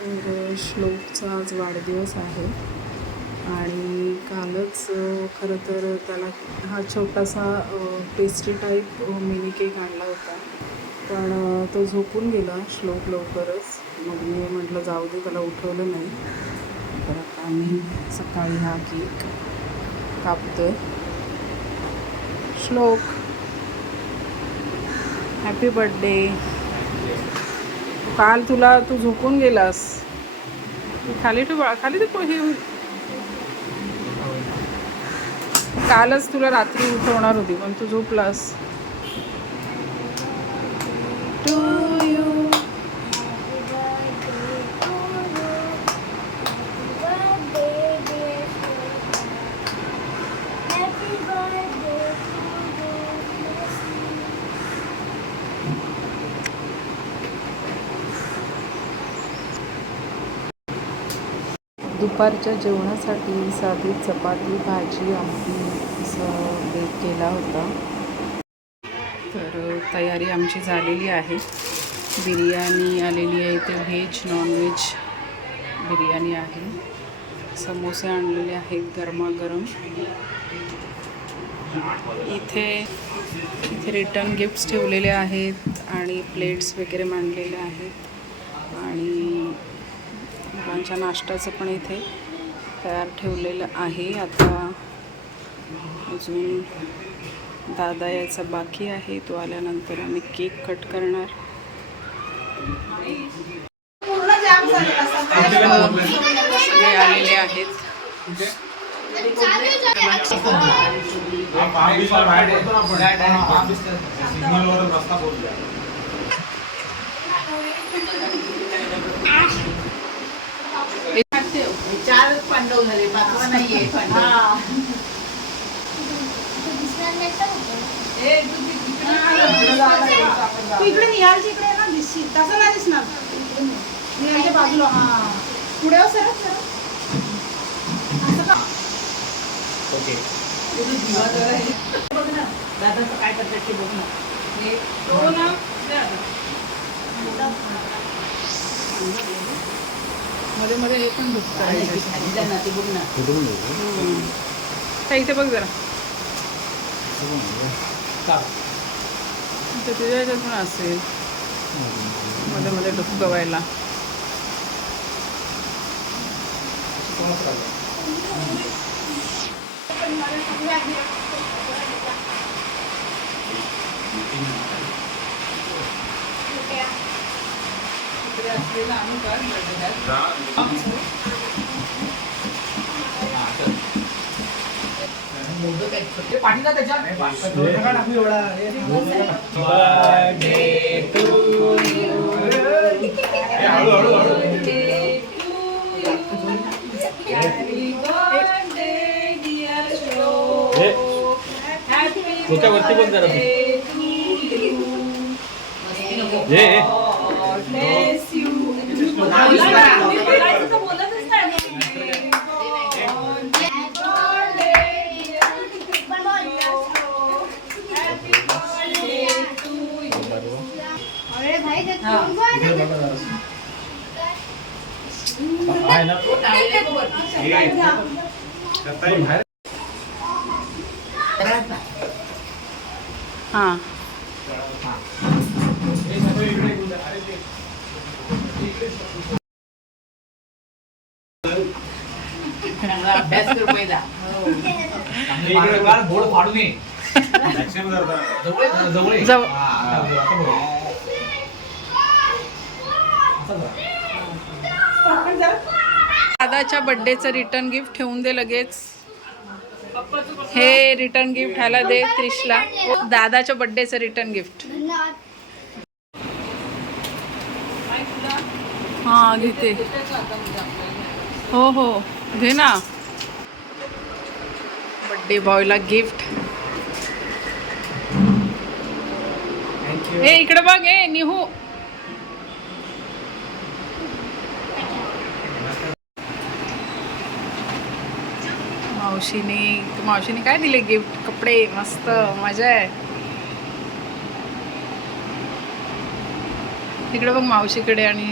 तर श्लोकचा आज वाढदिवस आहे. आणि कालच खरं तर त्याला हा छोटासा पेस्ट्री टाईप मिनी केक आणला होता. पण तो झोपून गेला श्लोक लवकरच. मग मी म्हटलं जाऊ दे त्याला उठवलं नाही. तर आता आम्ही सकाळी हा केक कापतो श्लोक. हॅपी बड्डे काल तुला तू झोपून गेलास. खाली ठेव खाली ठेव हे. कालच तुला रात्री उठवणार होती पण तू झोपलास टू यू दुपारच्या जेवणासाठी साधी चपाती भाजी आमटी असं बेक केला होता. तर तयारी आमची झालेली आहे. बिर्याणी आलेली आहे ते व्हेज नॉनव्हेज बिर्याणी आहे. समोसे आणलेले आहेत गरमागरम. इथे इथे रिटर्न गिफ्ट्स ठेवलेले आहेत आणि प्लेट्स वगैरे मांडलेले आहेत. आणि मुलांच्या नाश्त्याचं पण इथे तयार ठेवलेलं आहे. आता अजून दादा यायचा बाकी आहे. तो आल्यानंतर आम्ही केक कट करणार. सगळे आलेले आहेत. सिग्नलवर रस्ता पांडव झाले पाचवा नाहीये तू इकडे निहालच्या इकडे आहे ना दिसशील तसं नाही दिसणार. निहालच्या बाजूला हा. पुढे हो सर सर असं का? ओके. बघ ना दादाचं काय करतात ते बघ ना. हे तो ना मध्ये मध्ये हे पण खाली दुखत जा ना ते बघ ना. इथे बघ जरा. तर तुझ्या ह्याच्यात पण असेल. मध्ये मध्ये डुबवायला त्याच्यावरती पण जरा हे अरे भाई ते कोण कोण आहे? आहे ना हां. चांगला अभ्यास कर पहिला बोर्ड फाडू नये जवळ. जवळ. दादाच्या बड्डेचं रिटर्न गिफ्ट ठेवून दे लगेच. हे रिटर्न गिफ्ट ह्याला दे त्रिशला. दादाच्या बड्डेचं रिटर्न गिफ्ट हां घेते. हो हो. घे ना. बड्डे बॉयला गिफ्ट ए इकडे बघ. ए निहू. मावशीने मावशीने काय दिले गिफ्ट कपडे मस्त मजा आहे. तिकडे बघ मावशीकडे आणि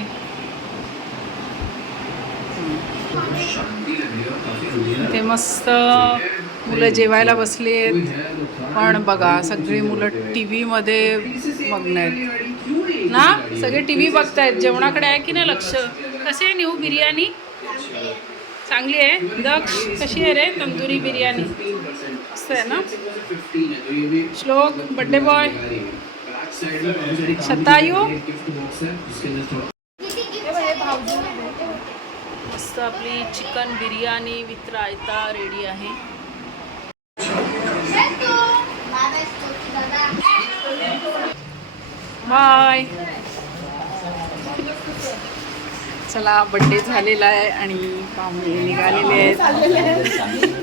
ते मस्त मुलं जेवायला बसली आहेत पण बघा सगळी मुलं टी व्हीमध्ये मग्न आहेत ना? सगळे टी व्ही बघतायत. जेवणाकडे आहे की नाही लक्ष? कसे आहे न्यू बिर्याणी? चांगली आहे. दक्ष कशी आहे रे? तंदुरी बिर्याणी. मस्त आहे ना? श्लोक बड्डे बॉय शतायू मस्त आपली chicken biryani with raita ready आहे. बाय चला बड्डे झालेला आहे आणि पाहुणे निघालेले आहेत.